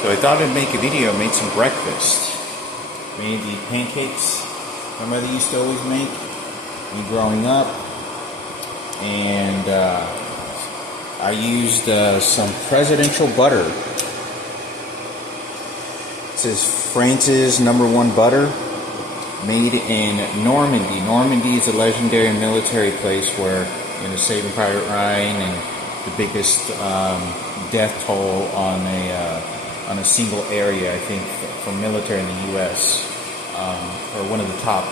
So I thought I'd make a video, made some breakfast. Made the pancakes my mother used to always make me growing up. And I used some presidential butter. It says France's #1 butter, made in Normandy. Normandy is a legendary military place where, Saving Private Ryan and the biggest death toll on a single area, I think, for military in the U.S. Or one of the top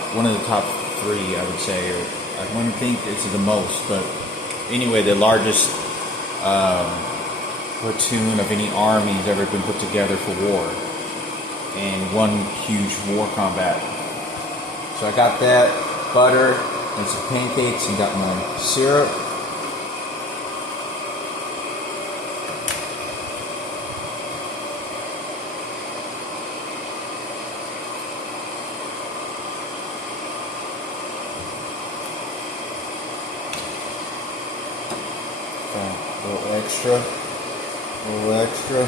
3, I would say, or I wouldn't think it's the most, but anyway, the largest platoon of any army has ever been put together for war, and one huge war combat. So I got that butter and some pancakes and got my syrup. A little extra.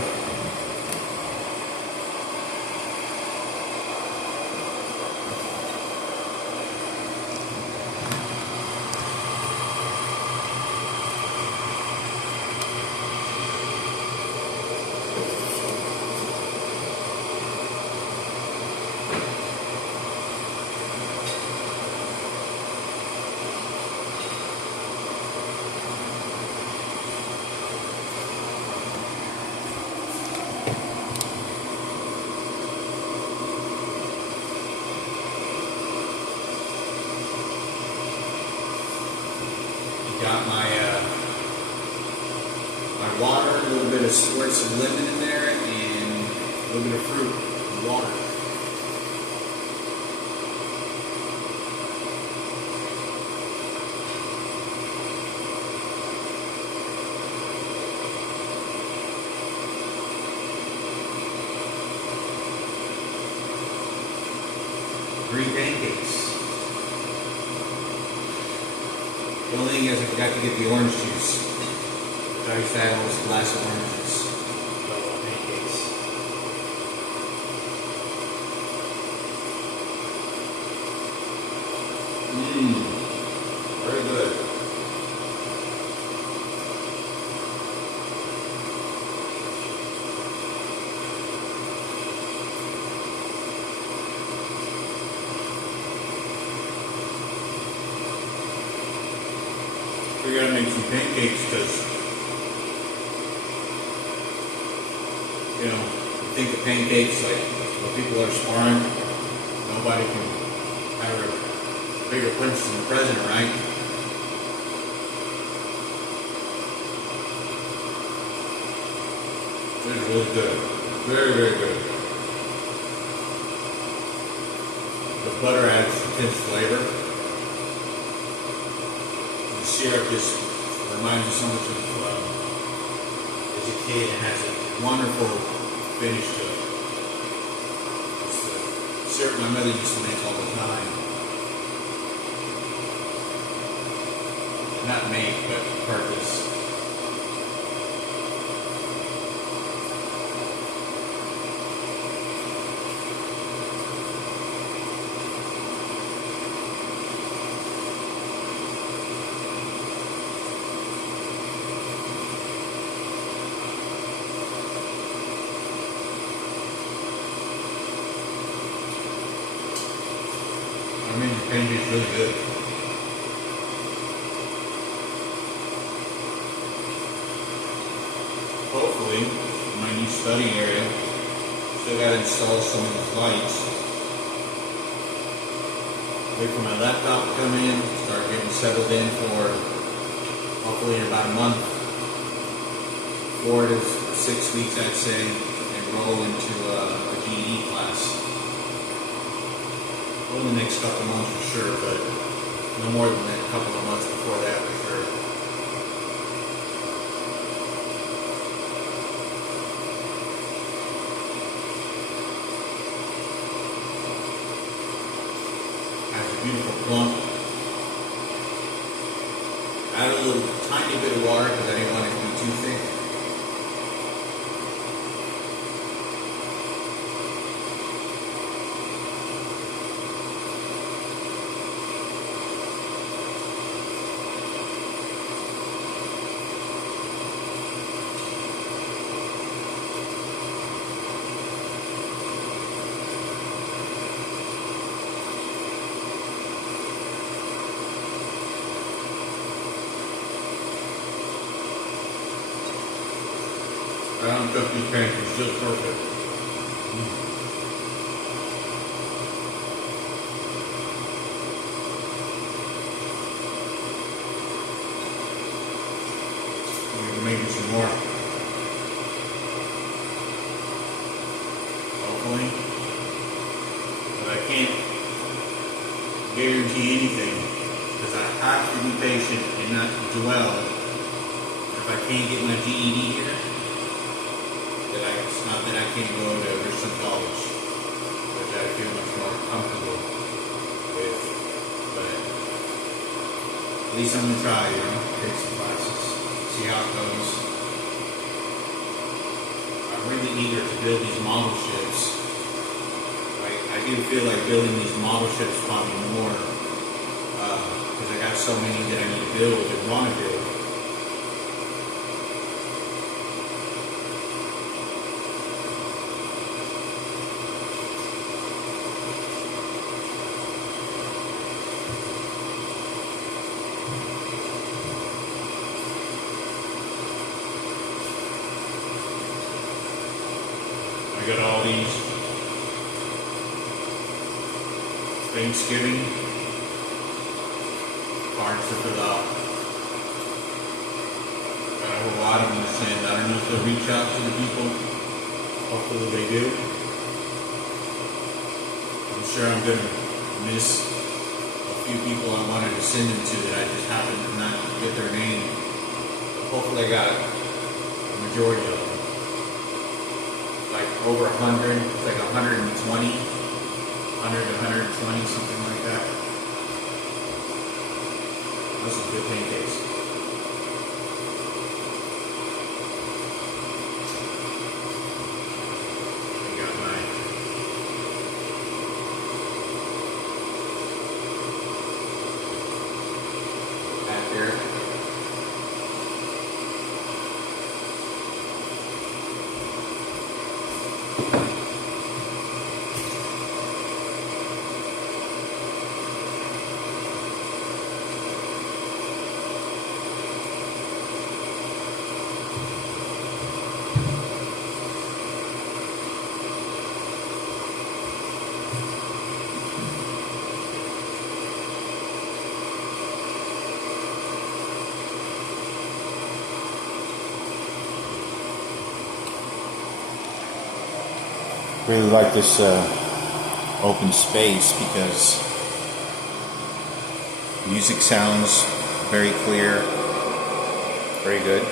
Got my water, a little bit of squirts of lemon in there, and a little bit of fruit and water. Green pancakes. The only thing is I forgot to get the orange juice. I used to have almost a glass of orange juice. Pancakes. Very good. We're going to make some pancakes because, I think of pancakes like when people are sparring, nobody can have a bigger punch than the president, right? It's really good. Very, very good. The butter adds intense flavor. The syrup just reminds you so much of as a kid, and has a wonderful finish to it. It's the syrup my mother used to make all the time. Not make, but purpose. I mean, the pancake is really good. Hopefully, in my new study area, still got to install some of these lights. Wait for my laptop to come in, start getting settled in for hopefully in about a month. 4 to 6 weeks, I'd say, and roll into a GED class. Well, in the next couple of months for sure, but no more than a couple of months before that for sure. Has a beautiful plump. Add a little tiny bit of water because I didn't want it to be too thick. cook these pancakes just perfect. Maybe some more. Hopefully. But I can't guarantee anything because I have to be patient and not dwell. If I can't get my GED here, it's not that I can't go to Richland College, which I feel much more comfortable with. But at least I'm gonna try, take some classes. See how it goes. I'm really eager to build these model ships. I do feel like building these model ships probably more because I got so many that I need to build and want to build. I got all these Thanksgiving cards to fill out. Got a whole lot of them to send. I don't know if they'll reach out to the people. Hopefully they do. I'm sure I'm going to miss a few people I wanted to send them to that I just happened to not get their name. But hopefully I got the majority of them. Like over 100, it's like 120, 100 to 120, something like that. Those are good pancakes. I got my back there. Really like this open space because music sounds very clear, very good,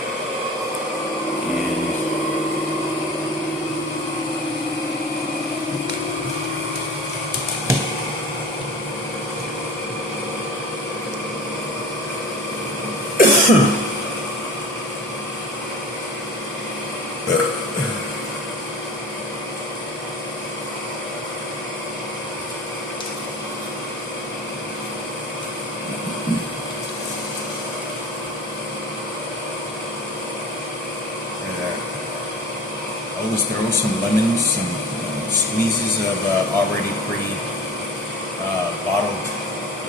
and I always throw some lemons, some squeezes of already bottled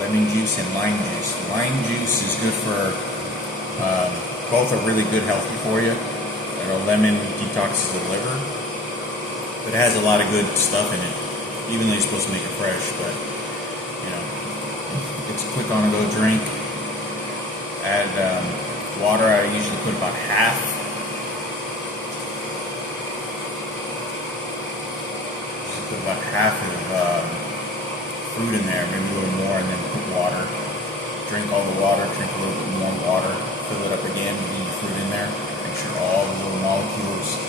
lemon juice and lime juice. Lime juice is good for, both are really good healthy for you. Lemon detoxes the liver, but it has a lot of good stuff in it, even though you're supposed to make it fresh, but, it's a quick on-the-go drink. Add water. I usually put about half. Put about half of fruit in there, maybe a little more, and then put water. Drink all the water, drink a little bit more water, fill it up again, leave the fruit in there. Make sure all the little molecules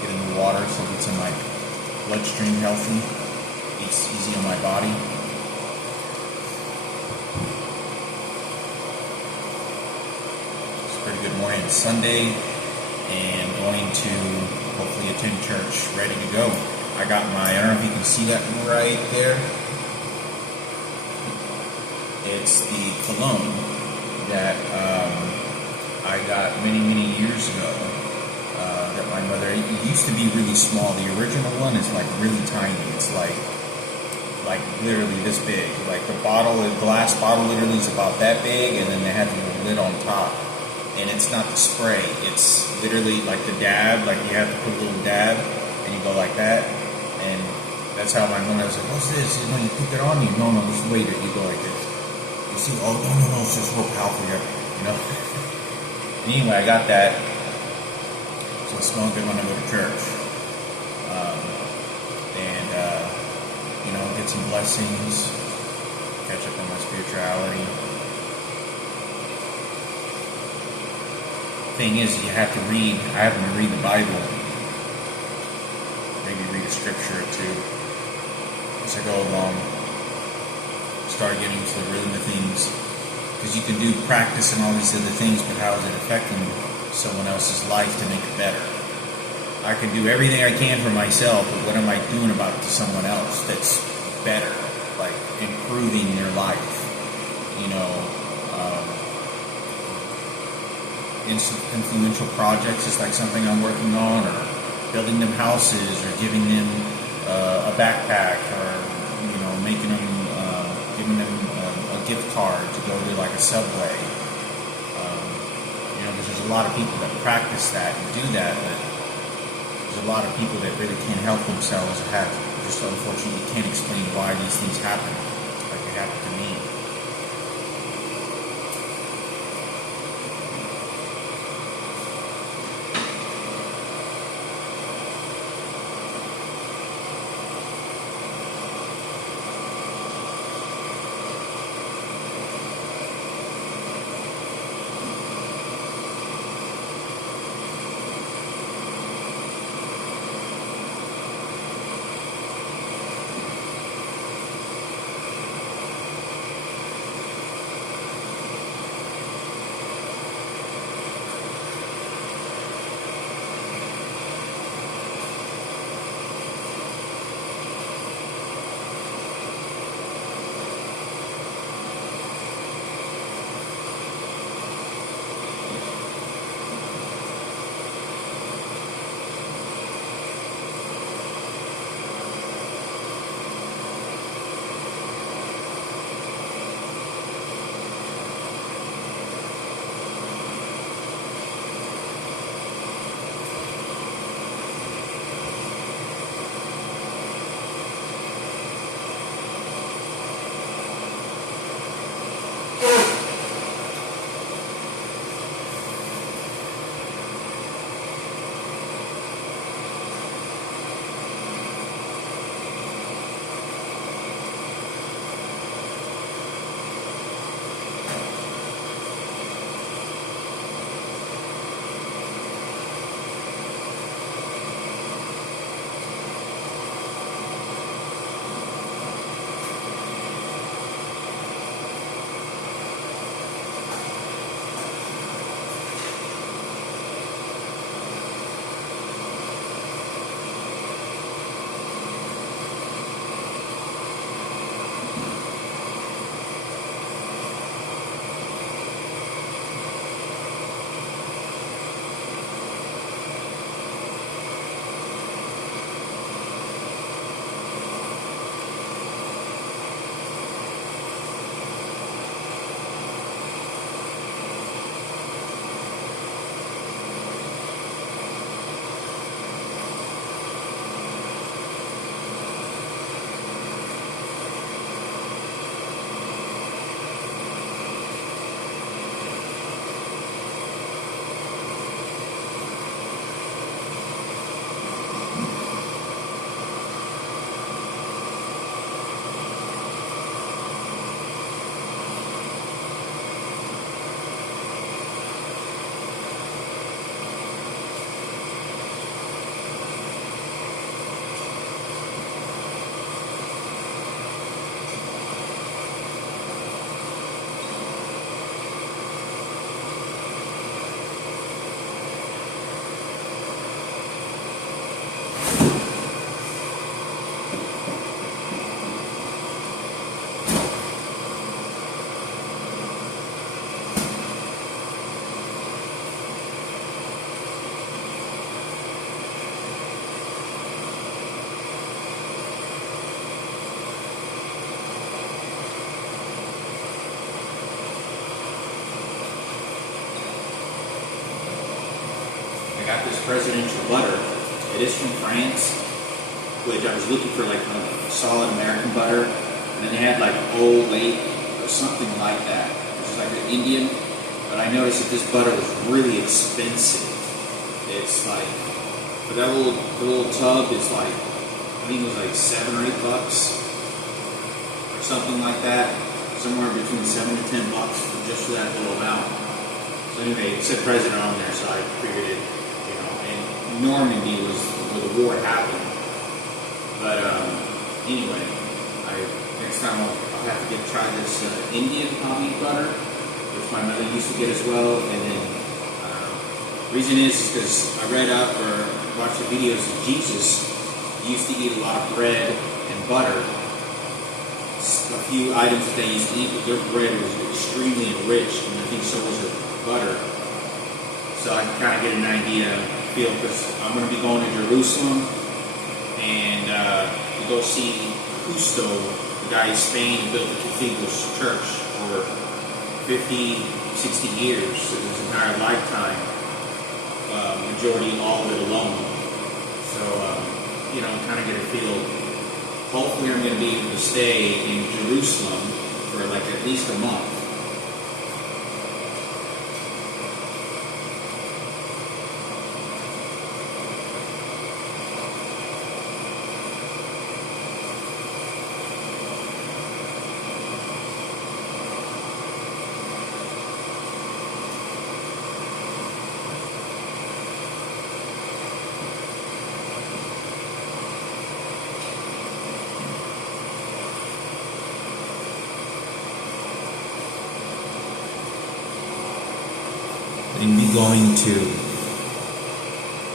get in the water so it's in my bloodstream healthy. It's easy on my body. It's a pretty good morning. It's Sunday, and going to hopefully attend church, ready to go. I got my, I don't know if you can see that right there. It's the cologne that I got many, many years ago. That my mother, it used to be really small. The original one is like really tiny. It's like literally this big. Like the bottle, the glass bottle literally is about that big, and then they had the little lid on top. and it's not the spray. It's literally like the dab, like you have to put a little dab, and you go like that, and that's how my mom was like, "What's this? You know, you put it on you." No, just wait it. You go like this. You see, oh no, it's just real powerful, you know. Anyway, I got that, so I smell good when I go to church, and you know, get some blessings, catch up on my spirituality. Thing is, you have to read. I happen to read the Bible. Maybe read a scripture or two as I go along. Start getting to the rhythm of things, because you can do practice and all these other things, but how is it affecting someone else's life to make it better? I can do everything I can for myself, but what am I doing about it to someone else that's better, like improving their life? You know. Influential projects is like something I'm working on, or building them houses, or giving them a backpack, or you know, making them, giving them a gift card to go to like a Subway. You know, because there's a lot of people that practice that and do that, but there's a lot of people that really can't help themselves, or have just unfortunately can't explain why these things happen, like they happen to me. got this presidential butter. It is from France, which I was looking for like a solid American butter, and then they had like Old Lake or something like that, which is like an Indian. But I noticed that this butter was really expensive. It's like for that little tub, it's like I think it was like $7 or $8 or something like that. Somewhere between $7 to $10 just for that little amount. So anyway, it said president on there, so I figured it, you know. And Normandy was where the war happened. But anyway, next time I'll have to try this Indian palm butter, which my mother used to get as well. And then reason is because I read up or watched the videos of Jesus. He used to eat a lot of bread and butter. A few items that they used to eat, but their bread was extremely enriched, and I think so was their butter. So I can kind of get an idea, feel, because I'm going to be going to Jerusalem and to go see Justo, the guy in Spain who built the cathedral church for 50, 60 years, so his entire lifetime, majority all of it alone. So, you know, kind of get a feel. Hopefully I'm going to be able to stay in Jerusalem for like at least a month.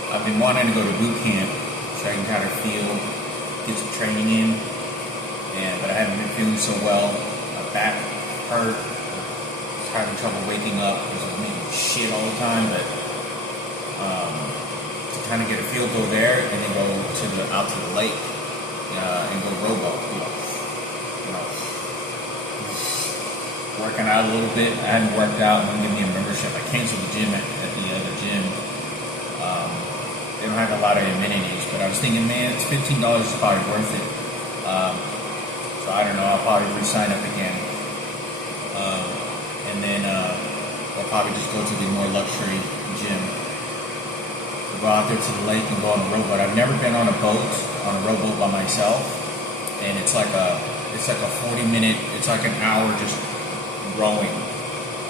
I've been wanting to go to boot camp so I can kind of get some training in, but I haven't been feeling so well. My back hurt, I was having trouble waking up because I was making shit all the time, but to kind of get a feel, go there and then go out to the lake and go rowboat. You know, working out a little bit. I hadn't worked out. I'm giving me a membership. I canceled the gym at the other gym. They don't have a lot of amenities, but I was thinking, man, it's $15 is probably worth it. So I don't know. I'll probably re-sign up again, and then I'll probably just go to the more luxury gym. Go out there to the lake and go on a rowboat. I've never been on a rowboat by myself, and it's like a 40-minute. It's like an hour just rowing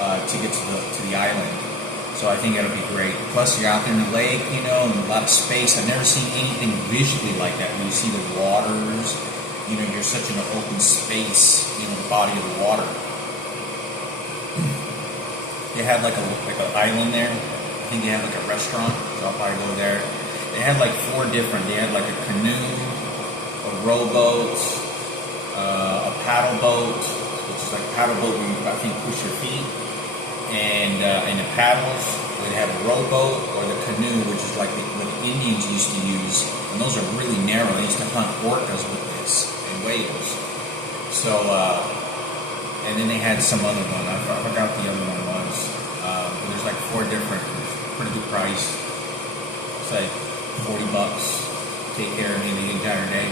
to get to the island. So I think it'll be great. Plus, you're out there in the lake, you know, and a lot of space. I've never seen anything visually like that. When you see the waters, you know, you're such in an open space, you know, the body of the water. They had like an island there. I think they had like a restaurant, so I'll probably go there. They had like 4 different. They had like a canoe, a rowboat, a paddle boat, which is like a paddle boat where you, I think, push your feet. And the paddles, they have a rowboat or the canoe, which is like what the Indians used to use. And those are really narrow. They used to hunt orcas with this and whales. So, and then they had some other one. I forgot what the other one was. But there's like 4 different, pretty good price. It's like $40. Take care of me the entire day.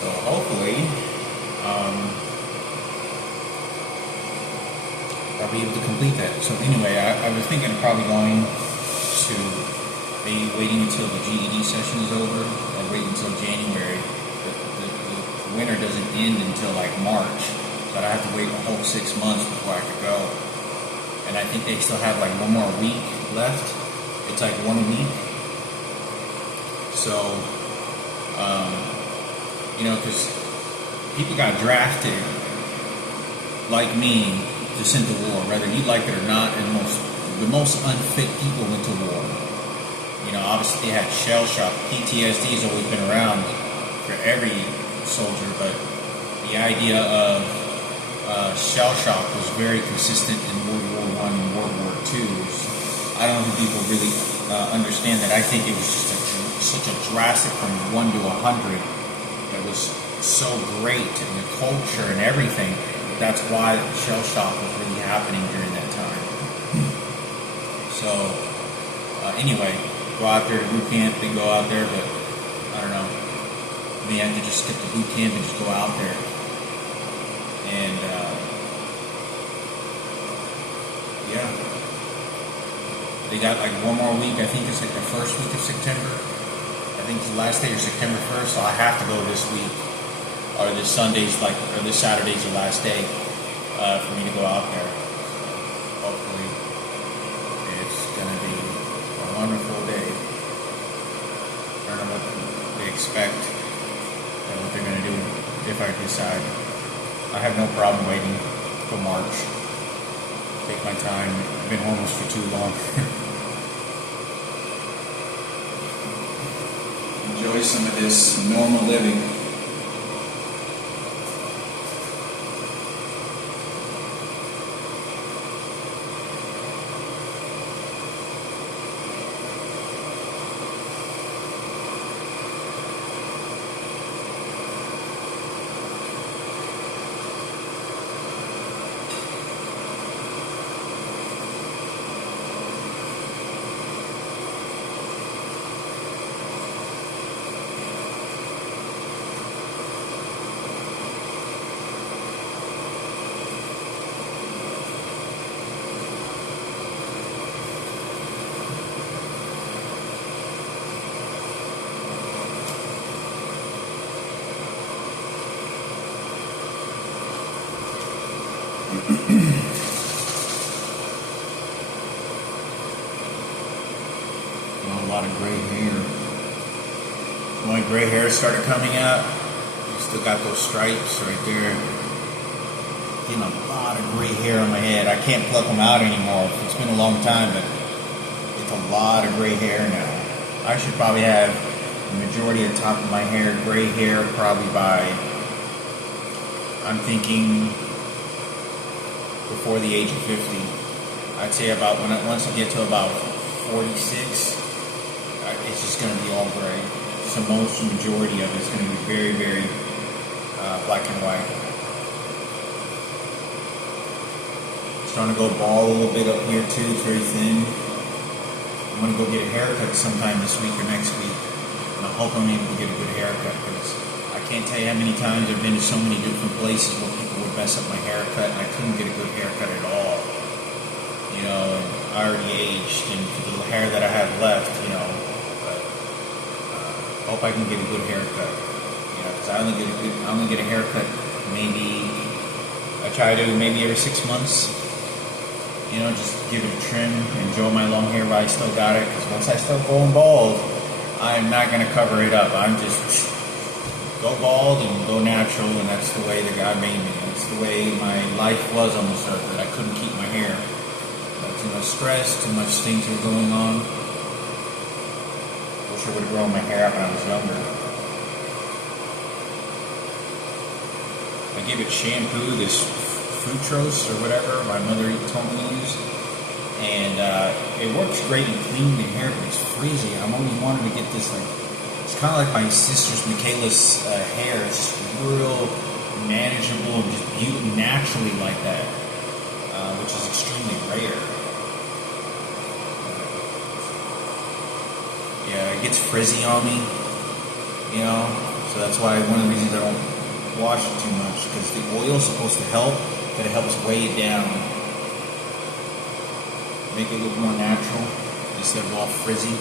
So hopefully, I'll be able to complete that. So anyway, I was thinking of probably going to maybe waiting until the GED session is over, or waiting until January. The winter doesn't end until like March, but I have to wait a whole 6 months before I could go. And I think they still have like one more week left. It's like 1 week. So, because people got drafted like me to send to war, whether you like it or not, and the most unfit people went to war. Obviously they had shell shock. PTSD has always been around for every soldier, but the idea of shell shock was very consistent in World War I and World War II. I don't think people really understand that. I think it was just such a drastic from 1 to 100. It was so great in the culture and everything. That's why shell shock was really happening during that time. So, anyway, go out there to boot camp, then go out there, but I don't know. Maybe I have to just skip the boot camp and just go out there. And, yeah. They got like 1 more week. I think it's like the first week of September. I think it's the last day of September 1st, so I have to go this week. Or this Saturday's the last day for me to go out there. Hopefully, it's gonna be a wonderful day. I don't know what they expect and what they're gonna do if I decide. I have no problem waiting till March. Take my time. I've been homeless for too long. Enjoy some of this normal living. A lot of gray hair. When gray hair started coming out, you still got those stripes right there. Getting a lot of gray hair on my head. I can't pluck them out anymore. It's been a long time, but it's a lot of gray hair now. I should probably have the majority of the top of my hair gray hair probably by, I'm thinking, before the age of 50. I'd say about once I get to about 46, it's just going to be all gray. So most majority of it's going to be very, very black and white. Starting to go bald a little bit up here too. It's very thin. I'm going to go get a haircut sometime this week or next week. And I hope I'm able to get a good haircut, because I can't tell you how many times I've been to so many different places where people would mess up my haircut and I couldn't get a good haircut at all. And I already aged, and for the little hair that I have left, but hope I can get a good haircut. Because I only get a haircut I try to maybe every 6 months. Just give it a trim, enjoy my long hair while I still got it. Because once I start going bald, I'm not going to cover it up. I'm just go bald and go natural, and that's the way that God made me. That's the way my life was on this earth, that I couldn't keep my hair. Too much stress, too much things were going on. Wish I would have grown my hair out when I was younger. I gave it shampoo, this Futros or whatever my mother told me to use, and it works great in cleaning the hair, but it's freezing. I'm always wanting to get this, it's kind of like my sister's Michaela's hair. It's just real manageable and just beautiful, naturally like that, which is extremely rare. Yeah, it gets frizzy on me, So that's why one of the reasons I don't wash it too much, because the oil is supposed to help, but it helps weigh it down. Make it look more natural instead of all frizzy.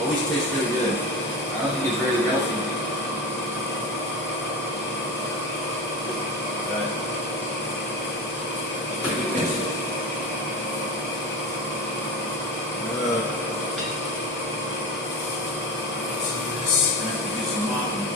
Always tastes really good. I don't think it's very healthy. But pretty tasty. Let's have to do some mopping.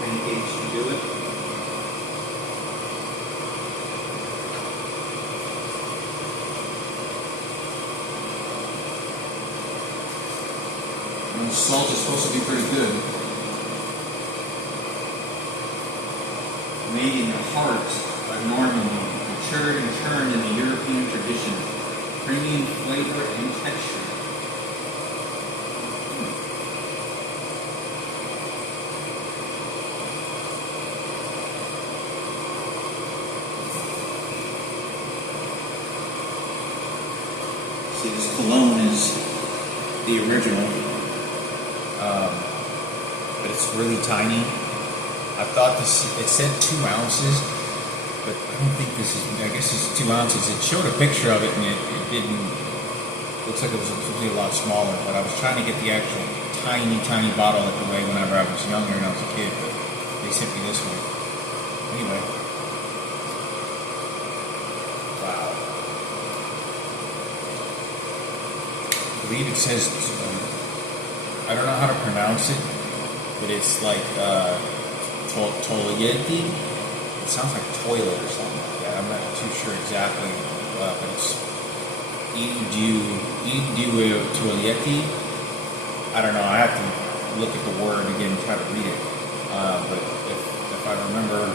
Pancakes to do it. And the salt is supposed to be pretty good. Made in the heart of Normandy, matured and turned in the European tradition, premium flavor and texture. See, this cologne is the original, but it's really tiny. I thought this, it said 2 ounces, but I don't think this is, I guess it's 2 ounces. It showed a picture of it and it didn't, looks like it was a lot smaller, but I was trying to get the actual tiny bottle like the way whenever I was younger and I was a kid, but they sent me this one. Anyway. Wow. I believe it says, I don't know how to pronounce it, but it's like toiletti. It sounds like toilet or something like that. I'm not too sure exactly, but it's Toiletti. I don't know. I have to look at the word again and try to read it. But if I remember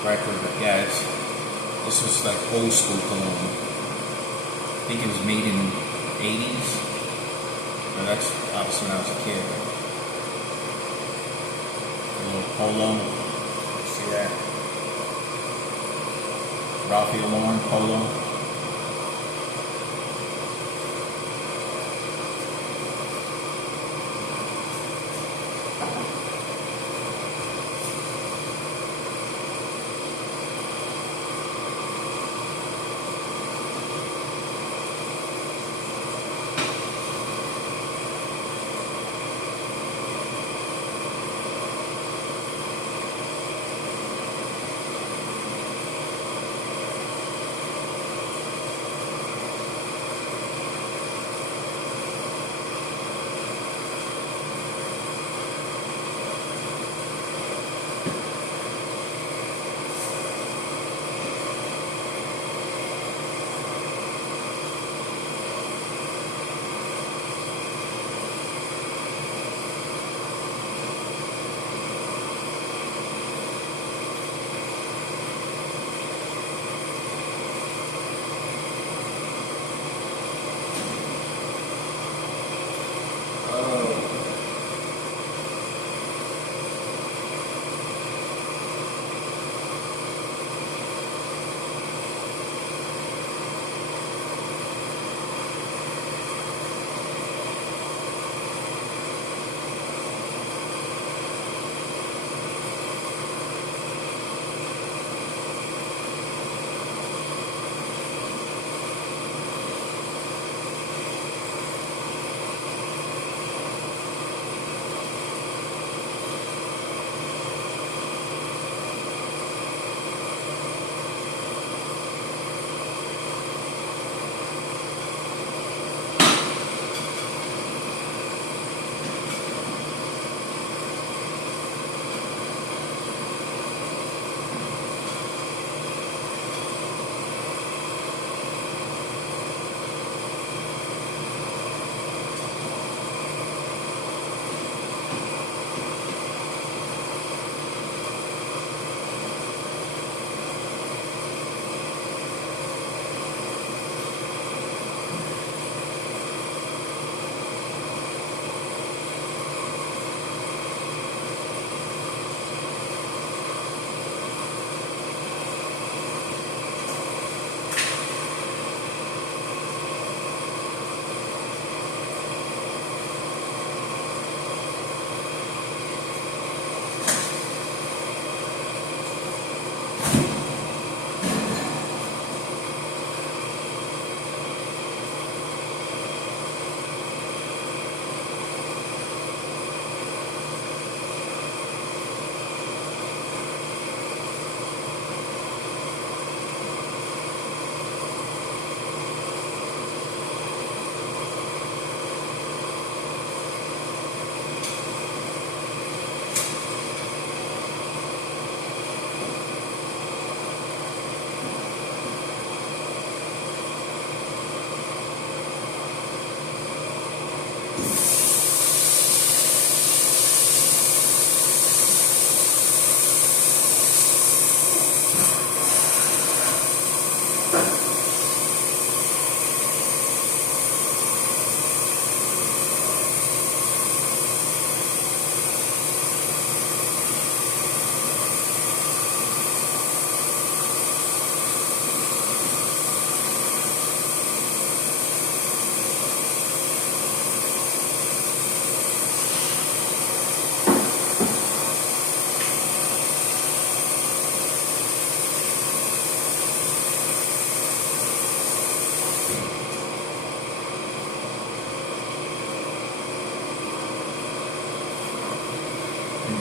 correctly, but yeah, this was like old school cologne. I think it was made in the 80s. But that's obviously when I was a kid. A little polo. See that? Ralphie Lauren polo.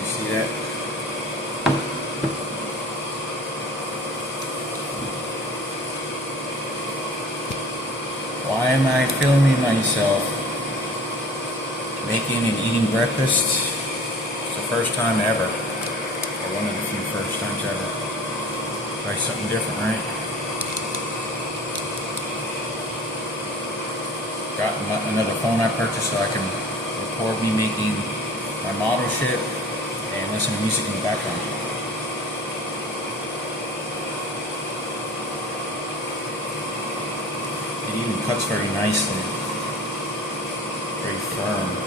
See that? Why am I filming myself making and eating breakfast? It's the first time ever, or one of the few first times ever. Try something different, right? Got another phone I purchased so I can record me making my model ship and listen to music in the background. It even cuts very nicely, very firm.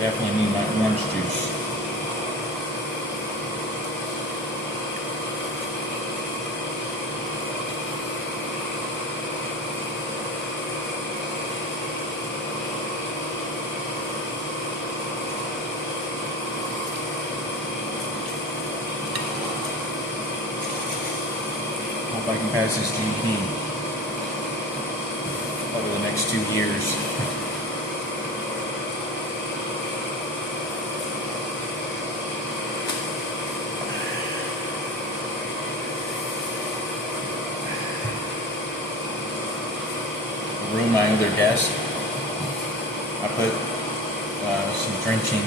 Definitely need my orange juice. Hope I can pass this GED over the next 2 years. Room my other desk. I put some drenching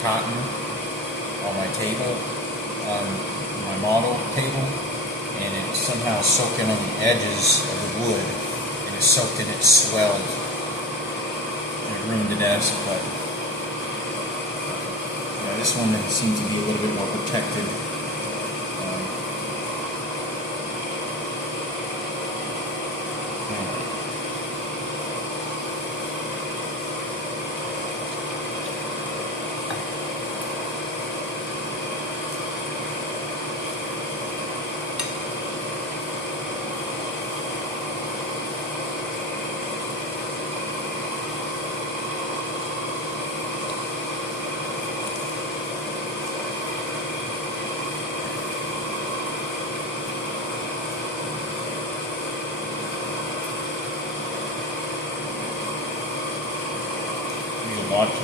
cotton on my table, on my model table, and it somehow soaked in on the edges of the wood, and it soaked in, it swelled, and it ruined the desk. But this one seems to be a little bit more protected. A lot to do.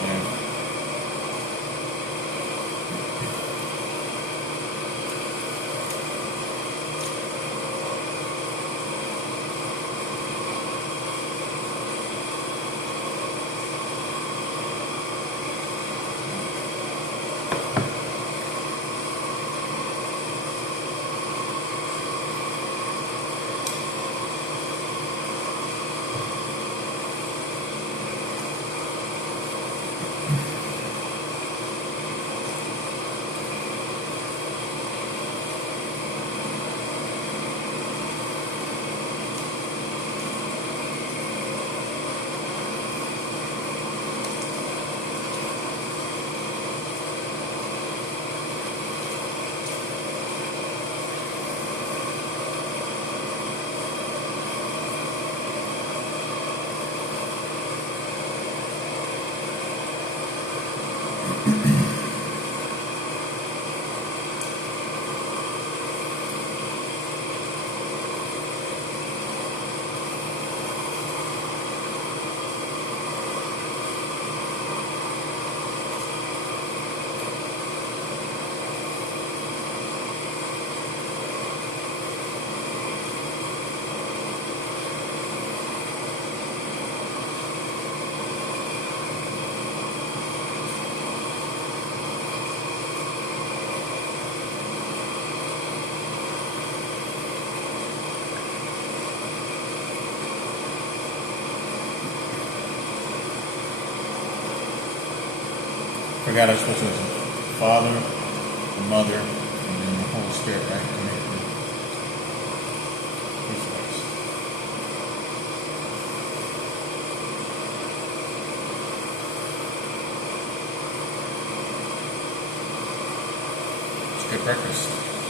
Forgot I was supposed to Father, the Mother, and then the Holy Spirit, right? Connected. Peace, guys. It's good breakfast.